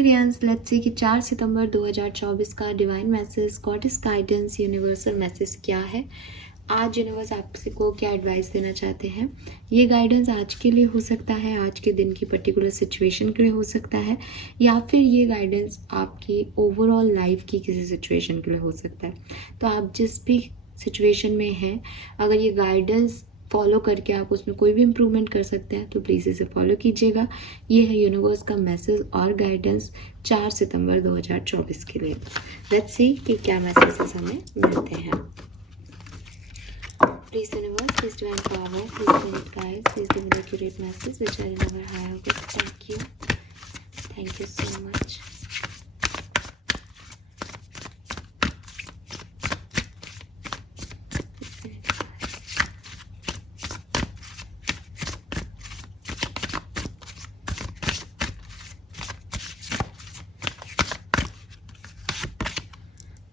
Aquarians, let's see कि 4 सितंबर 2024 का divine message, goddess guidance, universal message क्या है। आज यूनिवर्स आपसे को क्या एडवाइस देना चाहते हैं। ये गाइडेंस आज के लिए हो सकता है, आज के दिन की पर्टिकुलर सिचुएशन के लिए हो सकता है, या फिर ये गाइडेंस आपकी ओवरऑल लाइफ की किसी सिचुएशन के लिए हो सकता है। तो आप जिस भी सिचुएशन में हैं, अगर ये गाइडेंस फॉलो करके आप उसमें कोई भी इम्प्रूवमेंट कर सकते हैं तो प्लीज़ इसे फॉलो कीजिएगा। ये है यूनिवर्स का मैसेज और गाइडेंस 4 सितंबर 2024 के लिए। लेट्स सी कि क्या मैसेजेस हमें मिलते हैं। Please universe, please divine power, please guide, please give me accurate message which I never have. Thank you so much.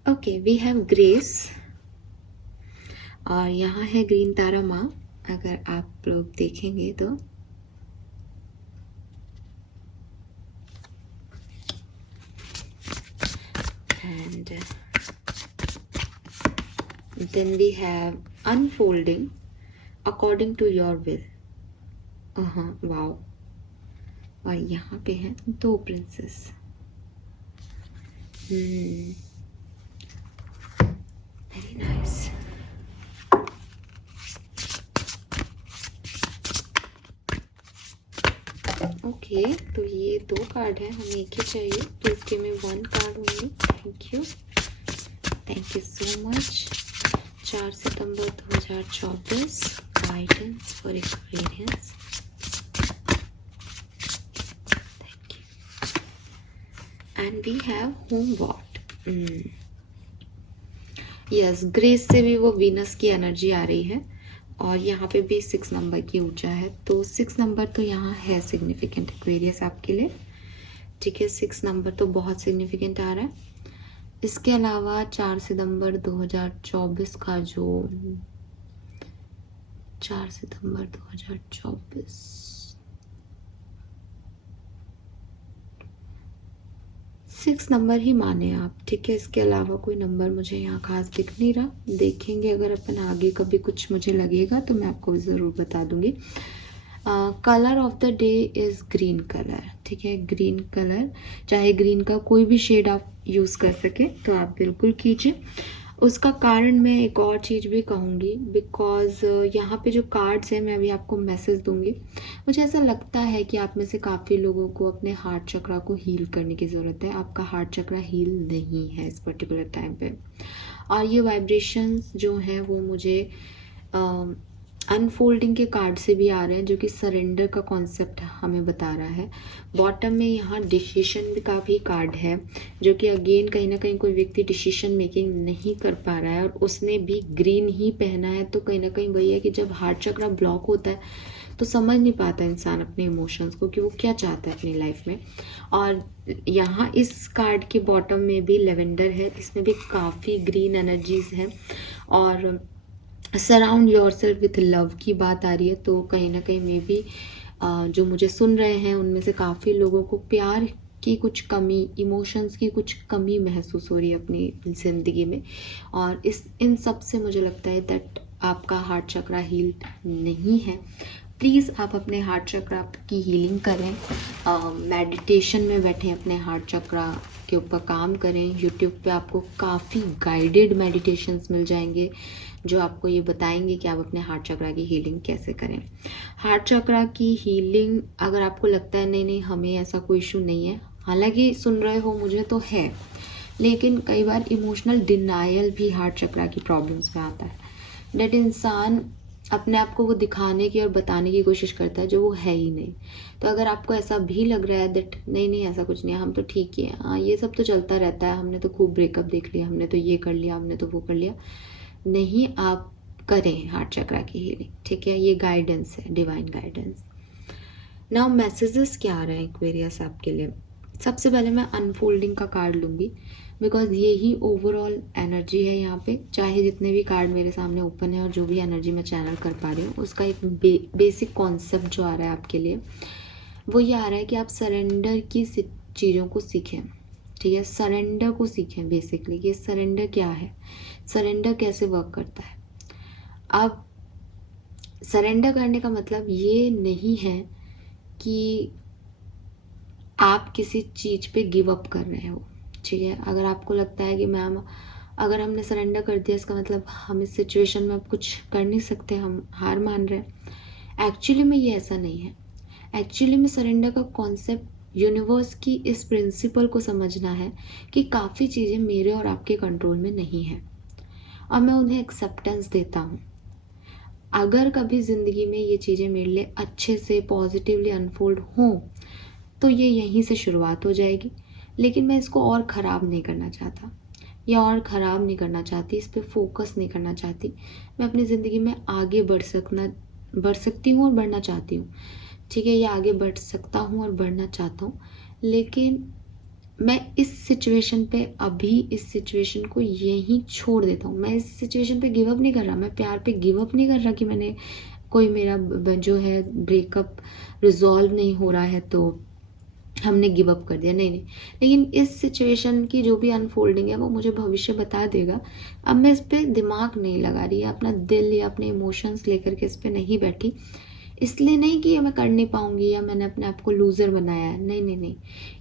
Okay, we have grace और यहाँ है ग्रीन तारा माँ। अगर आप लोग देखेंगे तो and then we have unfolding according to your will. Wow. और यहाँ पे है 2 प्रिंसेस। Very nice. ओके, तो ये 2 कार्ड है, हमें एक ही चाहिए। Please give me 1 card only. Thank you so much. 4 सितंबर 2024 guidance for aquarians. Thank you. And we have home what. Yes, grace से भी वो वीनस की एनर्जी आ रही है और यहाँ पे भी 6 नंबर की ऊर्जा है। तो 6 नंबर तो यहाँ है सिग्निफिकेंट एक्वेरियस आपके लिए। ठीक है, 6 नंबर तो बहुत सिग्निफिकेंट आ रहा है। इसके अलावा 4 सितंबर 2024 का जो 4 सितंबर 2024 6 नंबर ही माने आप। ठीक है, इसके अलावा कोई नंबर मुझे यहाँ खास दिख नहीं रहा। देखेंगे, अगर अपन आगे कभी कुछ मुझे लगेगा तो मैं आपको ज़रूर बता दूंगी। Colour of the day is green colour. ठीक है, ग्रीन कलर, चाहे ग्रीन का कोई भी शेड आप यूज़ कर सके तो आप बिल्कुल कीजिए। उसका कारण मैं एक और चीज़ भी कहूँगी, बिकॉज यहाँ पे जो कार्ड्स हैं मैं अभी आपको मैसेज दूंगी। मुझे ऐसा लगता है कि आप में से काफ़ी लोगों को अपने हार्ट चक्रा को हील करने की ज़रूरत है। आपका हार्ट चक्रा हील नहीं है इस पर्टिकुलर टाइम पे। और ये वाइब्रेशंस जो हैं वो मुझे अनफोल्डिंग के कार्ड से भी आ रहे हैं, जो कि सरेंडर का कॉन्सेप्ट हमें बता रहा है। बॉटम में यहाँ डिसीजन का भी कार्ड है, जो कि अगेन कहीं ना कहीं कोई व्यक्ति डिसीजन मेकिंग नहीं कर पा रहा है और उसने भी ग्रीन ही पहना है। तो कहीं ना कहीं वही है कि जब हार्ट चक्रा ब्लॉक होता है तो समझ नहीं पाता इंसान अपने इमोशंस को कि वो क्या चाहता है अपनी लाइफ में। और यहाँ इस कार्ड के बॉटम में भी लेवेंडर है, इसमें भी काफ़ी ग्रीन एनर्जीज हैं और surround your self with love की बात आ रही है। तो कहीं ना कहीं मे भी जो मुझे सुन रहे हैं उनमें से काफ़ी लोगों को प्यार की कुछ कमी, इमोशंस की कुछ कमी महसूस हो रही है अपनी ज़िंदगी में। और इन सब से मुझे लगता है दैट आपका हार्ट चक्रा हील्ड नहीं है। प्लीज़ आप अपने हार्ट चक्रा की हीलिंग करें, मेडिटेशन में बैठें, अपने हार्ट चक्रा के ऊपर काम करें। यूट्यूब पे आपको काफ़ी गाइडेड मेडिटेशंस मिल जाएंगे जो आपको ये बताएंगे कि आप अपने हार्ट चक्रा की हीलिंग कैसे करें। हार्ट चक्रा की हीलिंग, अगर आपको लगता है नहीं हमें ऐसा कोई इशू नहीं है, हालांकि सुन रहे हो मुझे तो है, लेकिन कई बार इमोशनल डिनायल भी हार्ट चक्रा की प्रॉब्लम्स में आता है। दैट इंसान अपने आप को वो दिखाने की और बताने की कोशिश करता है जो वो है ही नहीं। तो अगर आपको ऐसा भी लग रहा है दैट नहीं ऐसा कुछ नहीं है, हम तो ठीक ही हैं, हाँ ये सब तो चलता रहता है, हमने तो खूब ब्रेकअप देख लिया, हमने तो ये कर लिया, हमने तो वो कर लिया, नहीं, आप करें हार्ट चक्रा की हीलिंग। ठीक है, ये गाइडेंस है, डिवाइन गाइडेंस। नाउ मैसेजेस क्या आ रहे हैं एक्वेरियस आपके लिए। सबसे पहले मैं अनफोल्डिंग का कार्ड लूँगी, बिकॉज ये ही ओवरऑल एनर्जी है यहाँ पे। चाहे जितने भी कार्ड मेरे सामने ओपन है और जो भी एनर्जी मैं चैनल कर पा रही हूँ, उसका एक बेसिक कॉन्सेप्ट जो आ रहा है आपके लिए वो ये आ रहा है कि आप सरेंडर की चीज़ों को सीखें, ठीक है, सरेंडर को सीखें बेसिकली। ये सरेंडर क्या है, सरेंडर कैसे वर्क करता है। अब सरेंडर करने का मतलब ये नहीं है कि आप किसी चीज़ पे गिव अप कर रहे हो, ठीक है। अगर आपको लगता है कि मैम अगर हमने सरेंडर कर दिया इसका मतलब हम इस सिचुएशन में अब कुछ कर नहीं सकते, हम हार मान रहे हैं, एक्चुअली में ये ऐसा नहीं है। एक्चुअली में सरेंडर का कॉन्सेप्ट यूनिवर्स की इस प्रिंसिपल को समझना है कि काफ़ी चीज़ें मेरे और आपके कंट्रोल में नहीं है और मैं उन्हें एक्सेप्टेंस देता हूँ। अगर कभी ज़िंदगी में ये चीज़ें मेरे लिए अच्छे से पॉजिटिवली अनफोल्ड हों तो ये यहीं से शुरुआत हो जाएगी, लेकिन मैं इसको और ख़राब नहीं करना चाहता या और ख़राब नहीं करना चाहती, इस पर फोकस नहीं करना चाहती। मैं अपनी ज़िंदगी में आगे बढ़ सकती हूँ और बढ़ना चाहती हूँ, ठीक है, या आगे बढ़ सकता हूँ और बढ़ना चाहता हूँ, लेकिन मैं इस सिचुएशन पे अभी इस सिचुएशन को यहीं छोड़ देता हूँ। मैं इस सिचुएशन पे गिव अप नहीं कर रहा, मैं प्यार पे गिव अप नहीं कर रहा कि मैंने कोई मेरा जो है ब्रेकअप रिजॉल्व नहीं हो रहा है तो हमने गिव अप कर दिया, नहीं नहीं। लेकिन इस सिचुएशन की जो भी अनफोल्डिंग है वो मुझे भविष्य बता देगा। अब मैं इस पर दिमाग नहीं लगा रही, अपना दिल या अपने इमोशंस लेकर के इस पर नहीं बैठी, इसलिए नहीं कि मैं कर नहीं पाऊंगी या मैंने अपने आप को लूज़र बनाया है, नहीं नहीं नहीं,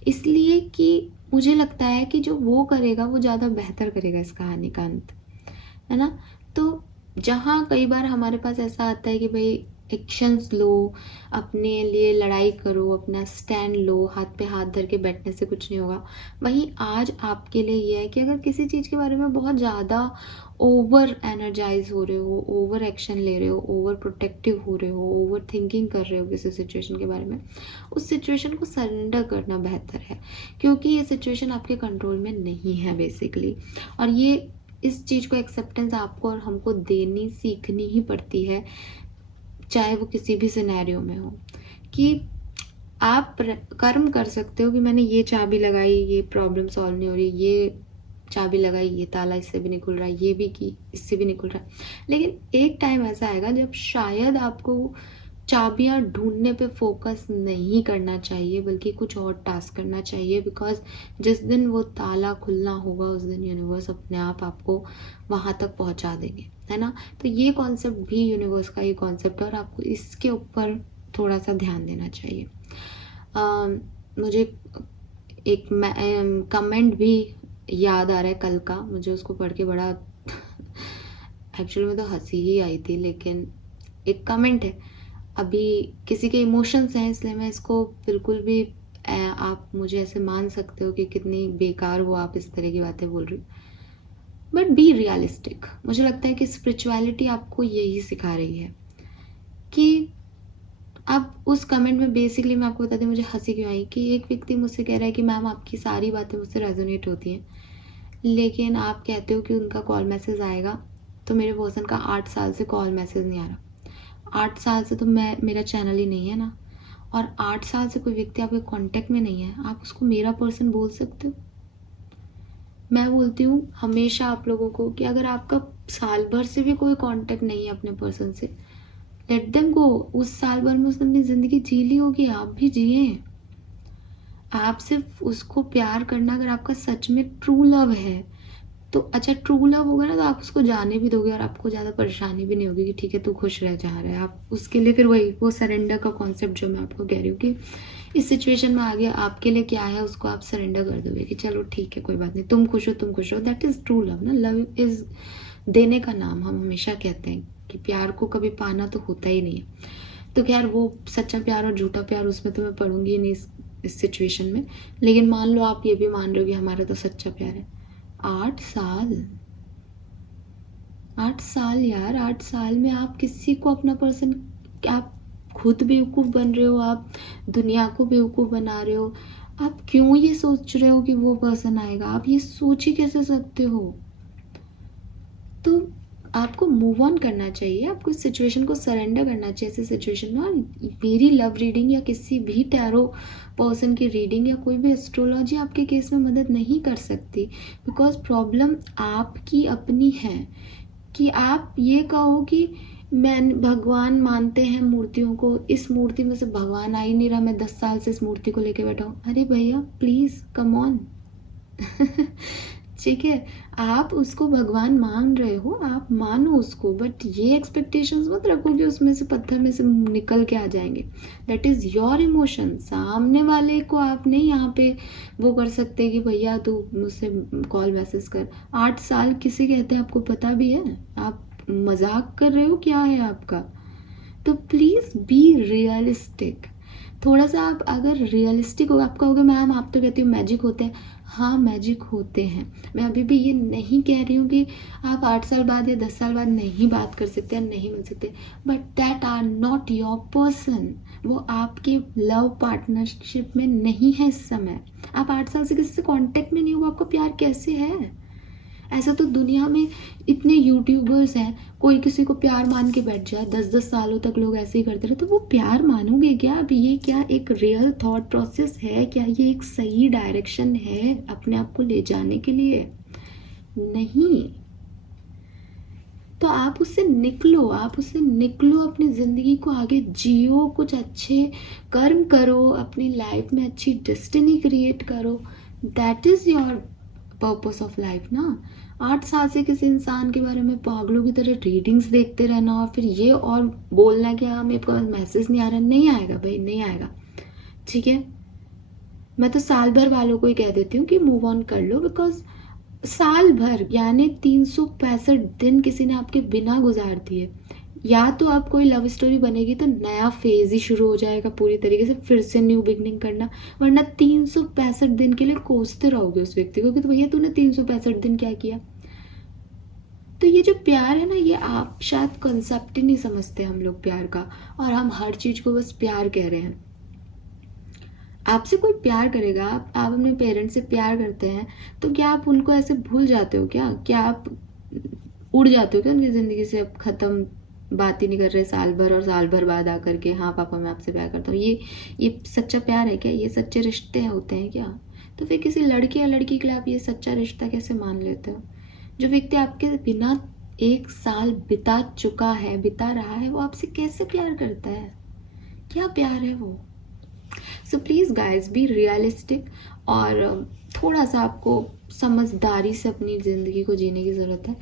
इसलिए कि मुझे लगता है कि जो वो करेगा वो ज़्यादा बेहतर करेगा इस कहानी का अंत, है ना। तो जहाँ कई बार हमारे पास ऐसा आता है कि भाई एक्शंस लो, अपने लिए लड़ाई करो, अपना स्टैंड लो, हाथ पे हाथ धर के बैठने से कुछ नहीं होगा, वहीं आज आपके लिए ये है कि अगर किसी चीज़ के बारे में बहुत ज़्यादा ओवर एनर्जाइज हो रहे हो, ओवर एक्शन ले रहे हो, ओवर प्रोटेक्टिव हो रहे हो, ओवर थिंकिंग कर रहे हो किसी सिचुएशन के बारे में, उस सिचुएशन को सरेंडर करना बेहतर है, क्योंकि ये सिचुएशन आपके कंट्रोल में नहीं है बेसिकली। और ये इस चीज़ को एक्सेप्टेंस आपको और हमको देनी सीखनी ही पड़ती है, चाहे वो किसी भी सिनेरियो में हो, कि आप कर्म कर सकते हो कि मैंने ये चाबी लगाई, ये प्रॉब्लम सॉल्व नहीं हो रही, ये चाबी लगाई, ये ताला इससे भी नहीं खुल रहा, ये भी की इससे भी नहीं खुल रहा, लेकिन एक टाइम ऐसा आएगा जब शायद आपको चाबियां ढूंढने पे फोकस नहीं करना चाहिए बल्कि कुछ और टास्क करना चाहिए, बिकॉज जिस दिन वो ताला खुलना होगा उस दिन यूनिवर्स अपने आप आपको वहां तक पहुंचा देंगे, है ना। तो ये कॉन्सेप्ट भी यूनिवर्स का ही कॉन्सेप्ट है और आपको इसके ऊपर थोड़ा सा ध्यान देना चाहिए। मुझे एक कमेंट भी याद आ रहा है कल का, मुझे उसको पढ़ के बड़ा एक्चुअली में तो हंसी ही आई थी, लेकिन एक कमेंट है, अभी किसी के इमोशंस हैं इसलिए मैं इसको बिल्कुल भी आप मुझे ऐसे मान सकते हो कि कितनी बेकार हो आप इस तरह की बातें बोल रही हो, बट बी रियलिस्टिक। मुझे लगता है कि स्पिरिचुअलिटी आपको यही सिखा रही है कि अब उस कमेंट में बेसिकली मैं आपको बताती हूँ मुझे हंसी क्यों आई, कि एक व्यक्ति मुझसे कह रहा है कि मैम आपकी सारी बातें मुझसे रेजोनेट होती हैं, लेकिन आप कहते हो कि उनका कॉल मैसेज आएगा, तो मेरे पर्सन का 8 साल से कॉल मैसेज नहीं आ रहा, 8 साल से तो मेरा चैनल ही नहीं है ना, और 8 साल से कोई व्यक्ति आपके कांटेक्ट में नहीं है, आप उसको मेरा पर्सन बोल सकते हो। मैं बोलती हूँ हमेशा आप लोगों को कि अगर आपका साल भर से भी कोई कांटेक्ट नहीं है अपने पर्सन से, लेट देम गो। उस साल भर में उसने अपनी ज़िंदगी जी ली होगी, आप भी जिए। आप सिर्फ उसको प्यार करना, अगर आपका सच में ट्रू लव है तो अच्छा, ट्रू लव होगा ना तो आप उसको जाने भी दोगे और आपको ज़्यादा परेशानी भी नहीं होगी कि ठीक है तू खुश रह जा रहा है। आप उसके लिए फिर वही वो सरेंडर का कॉन्सेप्ट जो मैं आपको कह रही हूँ कि इस सिचुएशन में आ गया, आपके लिए क्या है उसको आप सरेंडर कर दोगे कि चलो ठीक है कोई बात नहीं, तुम खुश हो, दैट इज़ ट्रू लव ना। लव इज़ देने का नाम, हम हमेशा कहते हैं कि प्यार को कभी पाना तो होता ही नहीं है। तो खैर वो सच्चा प्यार और झूठा प्यार उसमें तो मैं पढ़ूंगी ही नहीं इस सिचुएशन में, लेकिन मान लो आप ये भी मान रहे हो कि हमारा तो सच्चा प्यार है। 8 साल, 8 साल यार, 8 साल में आप किसी को अपना पर्सन, आप खुद बेवकूफ़ बन रहे हो, आप दुनिया को बेवकूफ़ बना रहे हो। आप क्यों ये सोच रहे हो कि वो पर्सन आएगा, आप ये सोच ही कैसे सकते हो। तो आपको मूव ऑन करना चाहिए, आपको इस सिचुएशन को सरेंडर करना चाहिए इस सिचुएशन में। और मेरी लव रीडिंग या किसी भी टैरो पर्सन की रीडिंग या कोई भी एस्ट्रोलॉजी आपके केस में मदद नहीं कर सकती, बिकॉज प्रॉब्लम आपकी अपनी है। कि आप ये कहो कि मैं भगवान मानते हैं मूर्तियों को, इस मूर्ति में से भगवान आ ही नहीं रहा, मैं 10 साल से इस मूर्ति को लेके बैठा हूँ। अरे भैया प्लीज कम ऑन। ठीक है, आप उसको भगवान मान रहे हो, आप मानो उसको, बट ये एक्सपेक्टेशंस मत रखो कि उसमें से पत्थर में से निकल के आ जाएंगे। That is your emotion. सामने वाले को आप नहीं यहाँ पे वो कर सकते कि भैया तू मुझसे कॉल मैसेज कर। 8 साल किसे कहते हैं आपको पता भी है? आप मजाक कर रहे हो क्या है आपका? तो प्लीज बी रियलिस्टिक। थोड़ा सा आप अगर रियलिस्टिक हो, आप कहोगे मैम आप तो कहती हो मैजिक होते हैं। हाँ मैजिक होते हैं। मैं अभी भी ये नहीं कह रही हूँ कि आप 8 साल बाद या 10 साल बाद नहीं बात कर सकते या नहीं मिल सकते, but that are not your person. वो आपकी लव पार्टनरशिप में नहीं है इस समय। आप 8 साल से किसी से कांटेक्ट में नहीं हो, आपको प्यार कैसे है? ऐसा तो दुनिया में इतने यूट्यूबर्स हैं, कोई किसी को प्यार मान के बैठ जाए, 10-10 सालों तक लोग ऐसे ही करते रहे, तो वो प्यार मानोगे क्या? अब ये क्या एक रियल थॉट प्रोसेस है? क्या ये एक सही डायरेक्शन है अपने आप को ले जाने के लिए? नहीं। तो आप उससे निकलो, आप उससे निकलो, अपनी ज़िंदगी को आगे जियो, कुछ अच्छे कर्म करो, अपनी लाइफ में अच्छी डेस्टिनी क्रिएट करो। That is your purpose of life ना। 8 साल से किसी इंसान के बारे में पागलों की तरह रीडिंग्स देखते रहना और फिर ये और बोलना कि हाँ मेरे पास मैसेज नहीं आ रहा, नहीं आएगा भाई, नहीं आएगा। ठीक है, मैं तो साल भर वालों को ही कह देती हूँ कि मूव ऑन कर लो, बिकॉज साल भर यानी 365 दिन किसी ने आपके बिना गुजार दिए। या तो अब कोई लव स्टोरी बनेगी तो नया फेज ही शुरू हो जाएगा पूरी तरीके से, फिर से न्यू बिगनिंग करना, वरना 365 दिन के लिए कोसते रहोगे उस व्यक्ति को कि तो भैया तूने 365 दिन क्या किया। तो ये जो प्यार है ना, ये आप शायद कंसेप्ट ही नहीं समझते हम लोग प्यार का, और हम हर चीज को बस प्यार कह रहे हैं। आपसे कोई प्यार करेगा, आप अपने पेरेंट्स से प्यार करते हैं, तो क्या आप उनको ऐसे भूल जाते हो क्या? क्या आप उड़ जाते हो क्या उनकी जिंदगी से? अब खत्म, बात ही नहीं कर रहे साल भर, और साल भर बाद आकर के हाँ पापा मैं आपसे प्यार करता हूँ। ये सच्चा प्यार है क्या? ये सच्चे रिश्ते होते हैं क्या? तो फिर किसी लड़के या लड़की के लिए आप ये सच्चा रिश्ता कैसे मान लेते हो? जो व्यक्ति आपके बिना 1 साल बिता चुका है, बिता रहा है, वो आपसे कैसे प्यार करता है? क्या प्यार है वो? So please guys be realistic, और थोड़ा सा आपको समझदारी से अपनी ज़िंदगी को जीने की ज़रूरत है।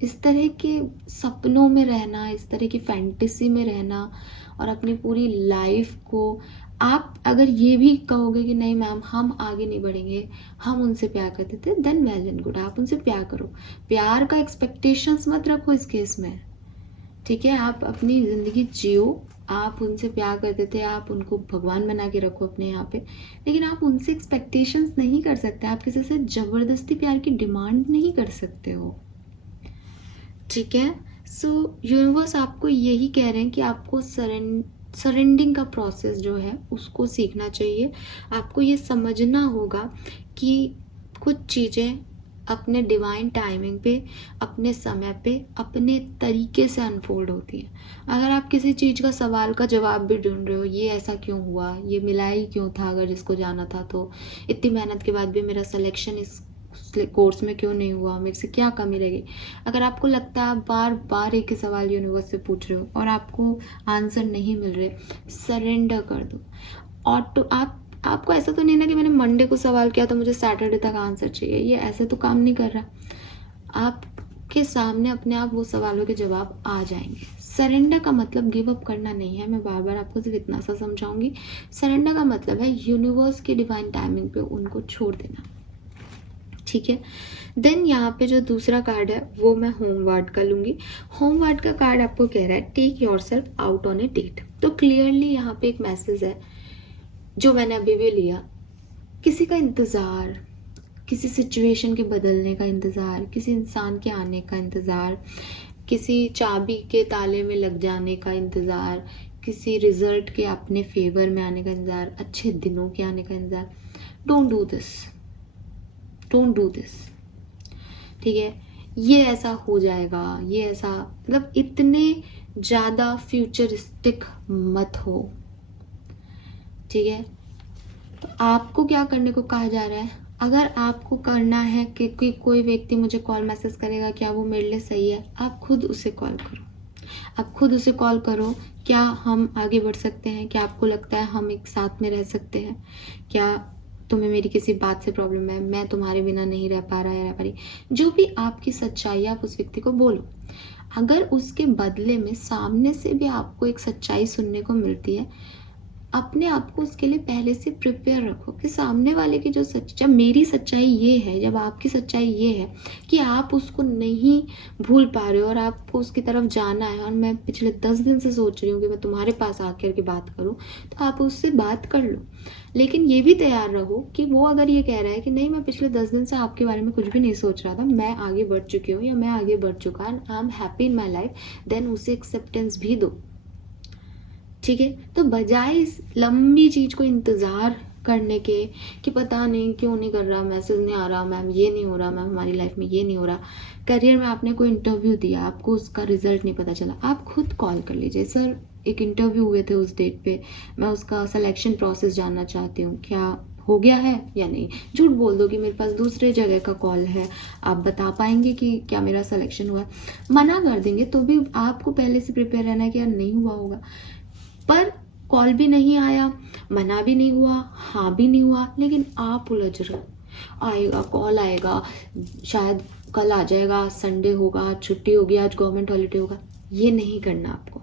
इस तरह के सपनों में रहना, इस तरह की फैंटेसी में रहना, और अपनी पूरी लाइफ को आप अगर ये भी कहोगे कि नहीं मैम हम आगे नहीं बढ़ेंगे, हम उनसे प्यार करते थे, देन वेल एंड गुड, आप उनसे प्यार करो। प्यार का एक्सपेक्टेशंस मत रखो इस केस में। ठीक है, आप अपनी ज़िंदगी जियो, आप उनसे प्यार करते थे, आप उनको भगवान बना के रखो अपने यहाँ पे, लेकिन आप उनसे एक्सपेक्टेशंस नहीं कर सकते, आप किसी से ज़बरदस्ती प्यार की डिमांड नहीं कर सकते हो। ठीक है, सो यूनिवर्स आपको यही कह रहे हैं कि आपको सरेंडिंग का प्रोसेस जो है उसको सीखना चाहिए। आपको ये समझना होगा कि कुछ चीज़ें अपने डिवाइन टाइमिंग पे, अपने समय पे, अपने तरीके से अनफोल्ड होती हैं। अगर आप किसी चीज़ का सवाल का जवाब भी ढूंढ रहे हो, ये ऐसा क्यों हुआ, ये मिला ही क्यों था, अगर जिसको जाना था तो इतनी मेहनत के बाद भी मेरा सिलेक्शन इस कोर्स में क्यों नहीं हुआ, मेरे से क्या कमी रह गई, अगर आपको लगता है आप बार बार एक ही सवाल यूनिवर्स से पूछ रहे हो और आपको आंसर नहीं मिल रहे, सरेंडर कर दो। और तो आपको ऐसा तो नहीं ना कि मैंने मंडे को सवाल किया तो मुझे सैटरडे तक आंसर चाहिए, ये ऐसे तो काम नहीं कर रहा। आपके सामने अपने आप वो सवालों के जवाब आ जाएंगे। सरेंडर का मतलब गिव अप करना नहीं है, मैं बार बार आपको सिर्फ इतना सा समझाऊंगी। सरेंडर का मतलब है यूनिवर्स के डिवाइन टाइमिंग पे उनको छोड़ देना। ठीक है, देन यहाँ पे जो दूसरा कार्ड है वो मैं होम वार्ड का लूंगी। होम वार्ड का कार्ड आपको कह रहा है take yourself out on a date. तो क्लियरली यहाँ पे एक मैसेज है जो मैंने अभी भी लिया, किसी का इंतज़ार, किसी सिचुएशन के बदलने का इंतज़ार, किसी इंसान के आने का इंतज़ार, किसी चाबी के ताले में लग जाने का इंतज़ार, किसी रिजल्ट के अपने फेवर में आने का इंतज़ार, अच्छे दिनों के आने का इंतज़ार। Don't do this, don't do this. ठीक है, ये ऐसा हो जाएगा, ये ऐसा, मतलब इतने ज़्यादा फ्यूचरिस्टिक मत हो। ठीक है, तो आपको क्या करने को कहा जा रहा है? अगर आपको करना है कि कोई व्यक्ति मुझे कॉल मैसेज करेगा, क्या वो मेरे लिए सही है, आप खुद उसे कॉल करो। आप खुद उसे कॉल करो, क्या हम आगे बढ़ सकते हैं, क्या आपको लगता है हम एक साथ में रह सकते हैं, क्या तुम्हें मेरी किसी बात से प्रॉब्लम है, मैं तुम्हारे बिना नहीं रह पा रहा या रह पा रही। जो भी आपकी सच्चाई है आप उस व्यक्ति को बोलो। अगर उसके बदले में सामने से भी आपको एक सच्चाई सुनने को मिलती है, अपने आप को उसके लिए पहले से प्रिपेयर रखो कि सामने वाले की जो जब मेरी सच्चाई ये है, जब आपकी सच्चाई ये है कि आप उसको नहीं भूल पा रहे हो और आपको उसकी तरफ जाना है, और मैं पिछले 10 दिन से सोच रही हूँ कि मैं तुम्हारे पास आकर के बात करूँ, तो आप उससे बात कर लो। लेकिन ये भी तैयार रहो कि वो अगर ये कह रहा है कि नहीं, मैं पिछले 10 दिन से आपके बारे में कुछ भी नहीं सोच रहा था, मैं आगे बढ़ चुकी हूँ या मैं आगे बढ़ चुका and I am happy in my life, then उसे एक्सेप्टेंस भी दो। ठीक है, तो बजाय इस लंबी चीज को इंतजार करने के कि पता नहीं क्यों नहीं कर रहा, मैसेज नहीं आ रहा, मैम ये नहीं हो रहा, मैम हमारी लाइफ में ये नहीं हो रहा, करियर में आपने कोई इंटरव्यू दिया, आपको उसका रिजल्ट नहीं पता चला, आप खुद कॉल कर लीजिए, सर एक इंटरव्यू हुए थे उस डेट पे, मैं उसका सिलेक्शन प्रोसेस जानना चाहती हूँ, क्या हो गया है या नहीं। झूठ बोल दो कि मेरे पास दूसरे जगह का कॉल है, आप बता पाएंगे कि क्या मेरा सिलेक्शन हुआ है। मना कर देंगे तो भी आपको पहले से प्रिपेयर रहना है कि यार नहीं हुआ होगा। पर कॉल भी नहीं आया, मना भी नहीं हुआ, हाँ भी नहीं हुआ, लेकिन आप उलझ रहे हो, आएगा कॉल आएगा, शायद कल आ जाएगा, संडे होगा, छुट्टी होगी, आज गवर्नमेंट हॉलीडे होगा। ये नहीं करना आपको।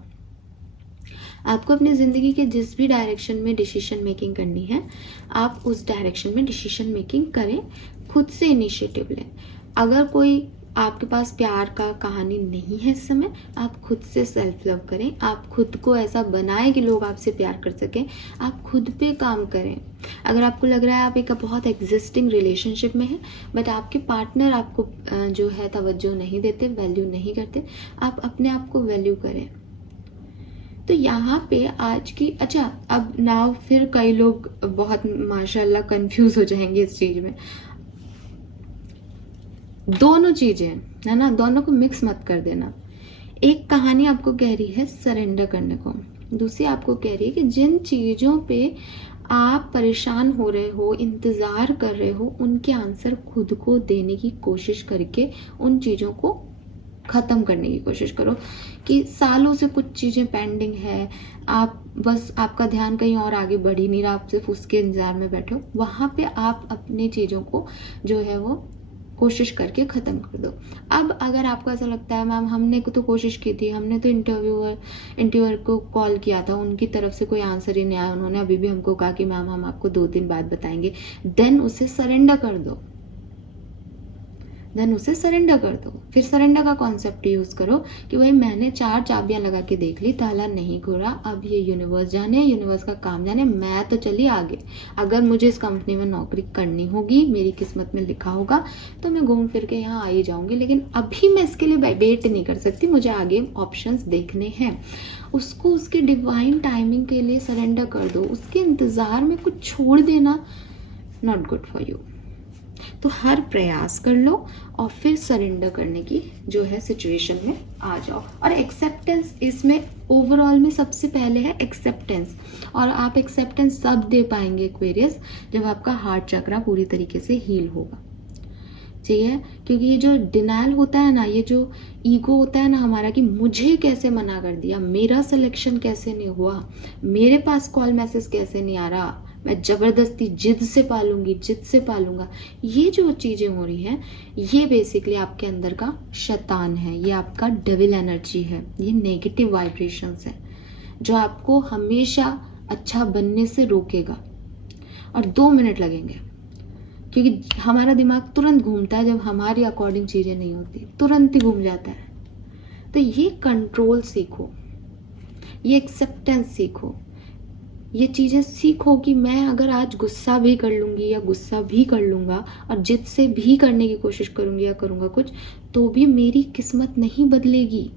आपको अपनी ज़िंदगी के जिस भी डायरेक्शन में डिसीजन मेकिंग करनी है, आप उस डायरेक्शन में डिसीजन मेकिंग करें, खुद से इनिशिएटिव लें। अगर कोई आपके पास प्यार का कहानी नहीं है इस समय, आप खुद से सेल्फ लव करें, आप खुद को ऐसा बनाएं कि लोग आपसे प्यार कर सकें, आप खुद पे काम करें। अगर आपको लग रहा है आप एक बहुत एग्जिस्टिंग रिलेशनशिप में हैं बट आपके पार्टनर आपको जो है तवज्जो नहीं देते, वैल्यू नहीं करते, आप अपने आप को वैल्यू करें। तो यहाँ पे आज की अच्छा, अब नाउ फिर कई लोग बहुत माशाल्लाह कंफ्यूज हो जाएंगे इस चीज में। दोनों चीजें है ना, दोनों को मिक्स मत कर देना। एक कहानी आपको कह रही है सरेंडर करने को, दूसरी आपको कह रही है कि जिन चीजों पे आप परेशान हो रहे हो, इंतजार कर रहे हो, उनके आंसर खुद को देने की कोशिश करके उन चीजों को खत्म करने की कोशिश करो। कि सालों से कुछ चीजें पेंडिंग है, आप बस आपका ध्यान कहीं और आगे बढ़ ही नहीं रहा, आप सिर्फ उसके इंतजार में बैठे हो, वहां पे आप अपनी चीजों को जो है वो कोशिश करके ख़त्म कर दो। अब अगर आपको ऐसा लगता है मैम हमने तो कोशिश की थी, हमने तो इंटरव्यूअर को कॉल किया था, उनकी तरफ से कोई आंसर ही नहीं आया, उन्होंने अभी भी हमको कहा कि मैम हम आपको 2 दिन बाद बताएंगे, देन उसे सरेंडर कर दो। फिर सरेंडर का कॉन्सेप्ट यूज करो कि भाई मैंने 4 चाबियां लगा के देख ली, ताला नहीं खुला, अब ये यूनिवर्स जाने, यूनिवर्स का काम जाने, मैं तो चली आगे। अगर मुझे इस कंपनी में नौकरी करनी होगी, मेरी किस्मत में लिखा होगा, तो मैं घूम फिर के यहाँ आ ही जाऊंगी, लेकिन अभी मैं इसके लिए वेट नहीं कर सकती, मुझे आगे ऑप्शंस देखने हैं। उसको उसके डिवाइन टाइमिंग के लिए सरेंडर कर दो। उसके इंतजार में कुछ छोड़ देना नॉट गुड फॉर यू। तो हर प्रयास कर लो और फिर सरेंडर करने की जो है सिचुएशन में आ जाओ। और एक्सेप्टेंस इसमें ओवरऑल में सबसे पहले है एक्सेप्टेंस, और आप एक्सेप्टेंस तब दे पाएंगे एक्वेरियस जब आपका हार्ट चक्रा पूरी तरीके से हील होगा। ठीक है, क्योंकि ये जो डिनायल होता है ना, ये जो ईगो होता है ना हमारा कि मुझे कैसे मना कर दिया, मेरा सिलेक्शन कैसे नहीं हुआ, मेरे पास कॉल मैसेज कैसे नहीं आ रहा, मैं जबरदस्ती जिद से पालूंगा, ये जो चीजें हो रही हैं ये बेसिकली आपके अंदर का शैतान है, ये आपका डेविल एनर्जी है, ये नेगेटिव वाइब्रेशंस है जो आपको हमेशा अच्छा बनने से रोकेगा। और 2 मिनट लगेंगे, क्योंकि हमारा दिमाग तुरंत घूमता है, जब हमारी अकॉर्डिंग चीजें नहीं होती तुरंत ही घूम जाता है। तो ये कंट्रोल सीखो, ये एक्सेप्टेंस सीखो, ये चीजें सीखो कि मैं अगर आज गुस्सा भी कर लूंगी या गुस्सा भी कर लूंगा और जिद से भी करने की कोशिश करूंगी या करूंगा कुछ, तो भी मेरी किस्मत नहीं बदलेगी,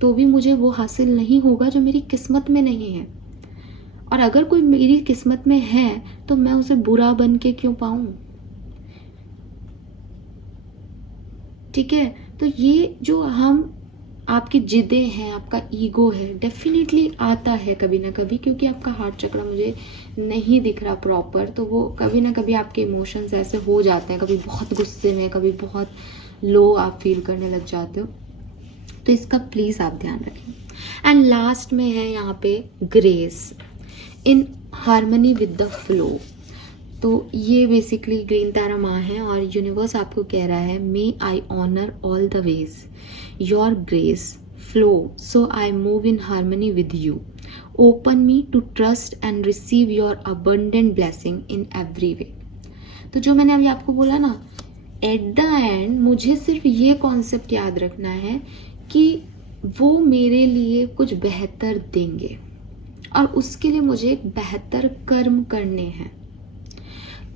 तो भी मुझे वो हासिल नहीं होगा जो मेरी किस्मत में नहीं है। और अगर कोई मेरी किस्मत में है तो मैं उसे बुरा बन के क्यों पाऊं। ठीक है, तो ये जो हम आपकी जिदें हैं, आपका ईगो है, डेफिनेटली आता है कभी ना कभी, क्योंकि आपका हार्ट चक्र मुझे नहीं दिख रहा प्रॉपर, तो वो कभी ना कभी आपके इमोशंस ऐसे हो जाते हैं, कभी बहुत गुस्से में, कभी बहुत लो आप फील करने लग जाते हो, तो इसका प्लीज़ आप ध्यान रखें। एंड लास्ट में है यहाँ पे grace in harmony with the flow. तो ये बेसिकली ग्रीन तारा माँ है और यूनिवर्स आपको कह रहा है, may I honour all the ways your grace flow so I move in harmony with you, open me to trust and receive your abundant blessing in every way. तो जो मैंने अभी आपको बोला ना, एट द एंड मुझे सिर्फ ये कॉन्सेप्ट याद रखना है कि वो मेरे लिए कुछ बेहतर देंगे और उसके लिए मुझे एक बेहतर कर्म करने हैं।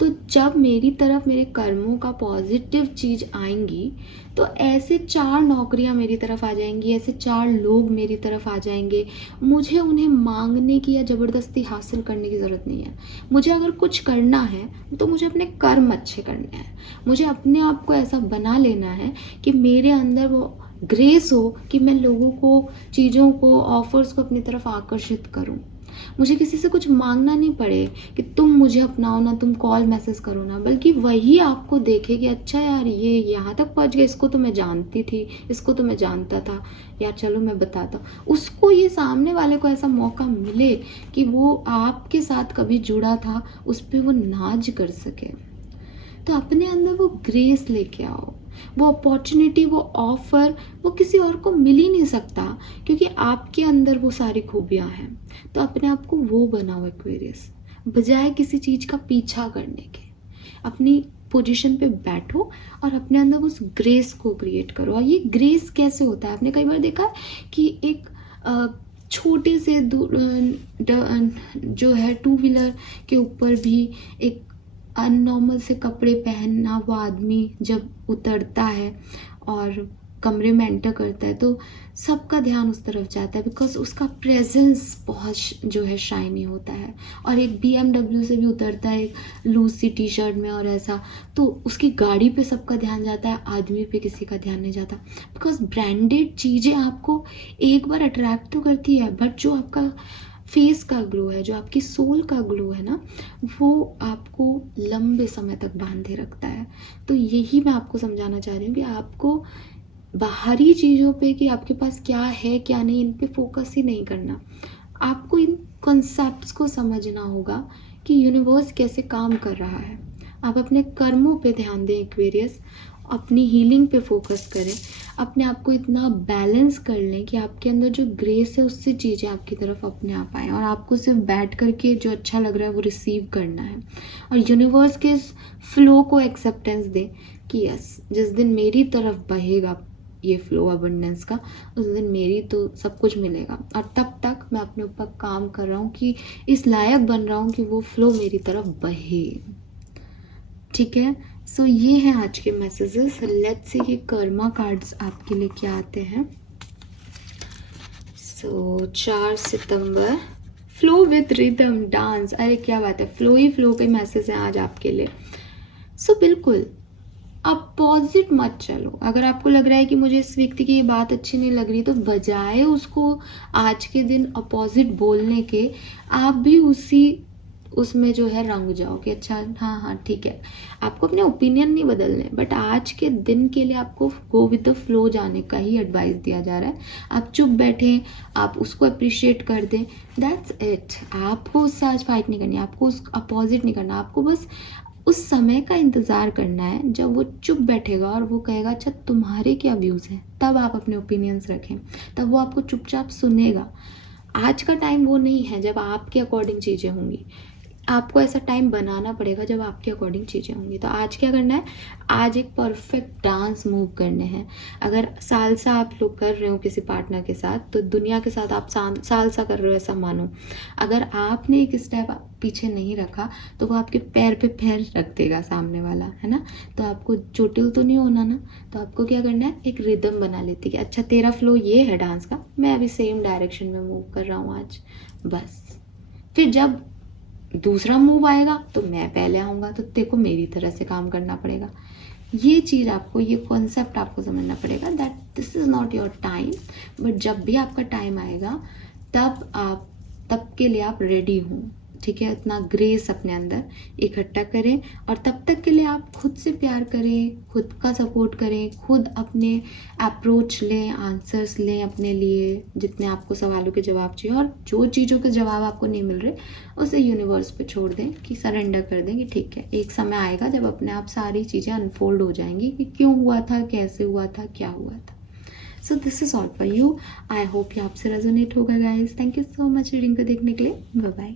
तो जब मेरी तरफ मेरे कर्मों का पॉजिटिव चीज़ आएंगी तो ऐसे 4 नौकरियां मेरी तरफ आ जाएंगी, ऐसे 4 लोग मेरी तरफ आ जाएंगे। मुझे उन्हें मांगने की या ज़बरदस्ती हासिल करने की ज़रूरत नहीं है। मुझे अगर कुछ करना है तो मुझे अपने कर्म अच्छे करने हैं। मुझे अपने आप को ऐसा बना लेना है कि मेरे अंदर वो ग्रेस हो कि मैं लोगों को, चीज़ों को, ऑफर्स को अपनी तरफ आकर्षित करूं। मुझे किसी से कुछ मांगना नहीं पड़े कि तुम मुझे अपनाओ ना, तुम कॉल मैसेज करो ना, बल्कि वही आपको देखे कि अच्छा यार ये यहाँ तक पहुँच गया, इसको तो मैं जानती थी, इसको तो मैं जानता था यार, चलो मैं बताता हूँ उसको। ये सामने वाले को ऐसा मौका मिले कि वो आपके साथ कभी जुड़ा था, उस पर वो नाज कर सके। तो अपने अंदर वो ग्रेस लेके आओ। वो अपॉर्चुनिटी, वो ऑफर, वो किसी और को मिल ही नहीं सकता, क्योंकि आपके अंदर वो सारी खूबियां हैं। तो अपने आप को वो बनाओ एक्वेरियस, बजाय किसी चीज का पीछा करने के। अपनी पोजीशन पे बैठो और अपने अंदर उस ग्रेस को क्रिएट करो। और ये ग्रेस कैसे होता है, आपने कई बार देखा कि एक छोटे से जो है 2 व्हीलर के ऊपर भी एक अननॉर्मल से कपड़े पहना वो आदमी जब उतरता है और कमरे में एंटर करता है तो सबका ध्यान उस तरफ जाता है, बिकॉज उसका प्रेजेंस बहुत जो है शाइनी होता है। और एक BMW से भी उतरता है एक लूज सी टी शर्ट में और ऐसा, तो उसकी गाड़ी पे सबका ध्यान जाता है, आदमी पे किसी का ध्यान नहीं जाता। बिकॉज ब्रांडेड चीज़ें आपको एक बार अट्रैक्ट तो करती है, बट जो आपका फेस का ग्लो है, जो आपकी सोल का ग्लो है ना, वो आपको लंबे समय तक बांधे रखता है। तो यही मैं आपको समझाना चाह रही हूँ कि आपको बाहरी चीज़ों पे कि आपके पास क्या है क्या नहीं, इन पे फोकस ही नहीं करना। आपको इन कॉन्सेप्ट्स को समझना होगा कि यूनिवर्स कैसे काम कर रहा है। आप अपने कर्मों पे ध्यान दें एक्वेरियस, अपनी हीलिंग पे फोकस करें, अपने आप को इतना बैलेंस कर लें कि आपके अंदर जो ग्रेस है उससे चीज़ें आपकी तरफ अपने आप आएँ और आपको सिर्फ बैठ करके जो अच्छा लग रहा है वो रिसीव करना है। और यूनिवर्स के इस फ्लो को एक्सेप्टेंस दें कि यस, जिस दिन मेरी तरफ बहेगा ये फ्लो अबंडेंस का, उस दिन मेरी तो सब कुछ मिलेगा। और तब तक मैं अपने ऊपर काम कर रहा हूँ कि इस लायक बन रहा हूँ कि वो फ्लो मेरी तरफ बहे। ठीक है, सो ये हैं आज के मैसेजेस। लेट्स सी कि कर्मा कार्ड्स आपके लिए क्या आते हैं। सो 4 सितंबर, फ्लो विथ रिदम डांस। अरे क्या बात है, फ्लो ही फ्लो के मैसेज हैं आज आपके लिए। सो बिल्कुल अपोजिट मत चलो। अगर आपको लग रहा है कि मुझे इस व्यक्ति की ये बात अच्छी नहीं लग रही, तो बजाय उसको आज के दिन अपोजिट बोलने के, आप भी उसमें जो है रंग जाओ कि अच्छा हाँ हाँ ठीक है। आपको अपने ओपिनियन नहीं बदलने, बट आज के दिन के लिए आपको गो विद द फ्लो जाने का ही एडवाइस दिया जा रहा है। आप चुप बैठें, आप उसको अप्रिशिएट कर दें, दैट्स इट। आपको उससे आज फाइट नहीं करनी, आपको उस अपोजिट नहीं करना। आपको बस उस समय का इंतज़ार करना है जब वो चुप बैठेगा और वो कहेगा अच्छा तुम्हारे क्या व्यूज़ हैं, तब आप अपने ओपिनियंस रखें, तब वो आपको चुपचाप सुनेगा। आज का टाइम वो नहीं है जब आपके अकॉर्डिंग चीज़ें होंगी। आपको ऐसा टाइम बनाना पड़ेगा जब आपके अकॉर्डिंग चीज़ें होंगी। तो आज क्या करना है, आज एक परफेक्ट डांस मूव करने हैं। अगर सालसा आप लोग कर रहे हो किसी पार्टनर के साथ, तो दुनिया के साथ आप सालसा कर रहे हो ऐसा मानो। अगर आपने एक स्टेप पीछे नहीं रखा तो वो आपके पैर पे पैर रख देगा सामने वाला, है ना। तो आपको चोटिल तो नहीं होना ना। तो आपको क्या करना है, एक रिदम बना लेती कि अच्छा तेरा फ्लो ये है डांस का, मैं अभी सेम डायरेक्शन में मूव कर रहा हूँ आज, बस। फिर जब दूसरा मूव आएगा तो मैं पहले आऊँगा, तो तेरे को मेरी तरह से काम करना पड़ेगा। ये चीज़ आपको, ये कॉन्सेप्ट आपको समझना पड़ेगा that this is not your time, but जब भी आपका टाइम आएगा तब के लिए आप रेडी हों। ठीक है, इतना ग्रेस अपने अंदर इकट्ठा करें और तब तक के लिए आप खुद से प्यार करें, खुद का सपोर्ट करें, खुद अपने अप्रोच लें, आंसर्स लें अपने लिए, जितने आपको सवालों के जवाब चाहिए। और जो चीज़ों के जवाब आपको नहीं मिल रहे उसे यूनिवर्स पे छोड़ दें, कि सरेंडर कर दें कि ठीक है, एक समय आएगा जब अपने आप सारी चीज़ें अनफोल्ड हो जाएंगी कि क्यों हुआ था, कैसे हुआ था, क्या हुआ था। So this is all for you. I hope ये आपसे रेजोनेट होगा guys. Thank you so much reading को देखने के लिए। Bye bye.